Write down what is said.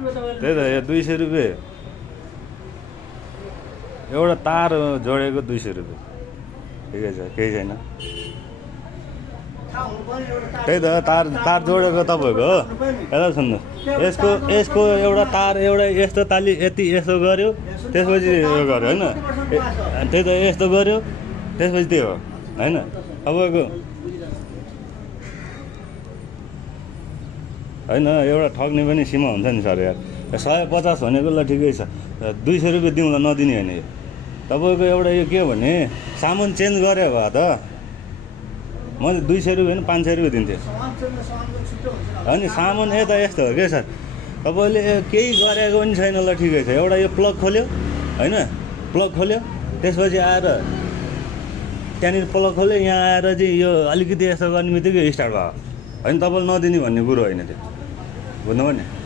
त्यही त यो 200 रुपियाँ एउटा तार जोडेको 200 रुपियाँ ठिकै छ केही छैन त्यही त तार जोडेको तपाईँको हो यता सुन्नुहोस् यसको एउटा तार एउटा यस्तो ताली यति यसो गर्यो त्यसपछि यो गर्यो होइन त्यही त यस्तो गर्यो त्यसपछि त्यो हो होइन तपाईँको होइन एउटा ठग्ने पनि सीमा हुन्छ नि सर यार 150 भनेको ल ठिकै छ 200 रुपियाँ दिउँला नदिने होइन यो तपाईँको एउटा यो के हो भने सामान चेन्ज गरे भए त मैले 200 रुपियाँ होइन 500 रुपियाँ दिन्थेँ होइन सामान यता यस्तो हो क्या सर तपाईँले केही गरेको पनि छैन ल ठिकै छ एउटा यो प्लग खोल्यो होइन प्लग खोल्यो त्यसपछि आएर त्यहाँनिर प्लग खोल्यो यहाँ आएर चाहिँ यो अलिकति यस्तो गर्ने बित्तिकै स्टार्ट भयो होइन तपाईँले नदिने भन्ने कुरो होइन त्यो बुझ्नुभयो नि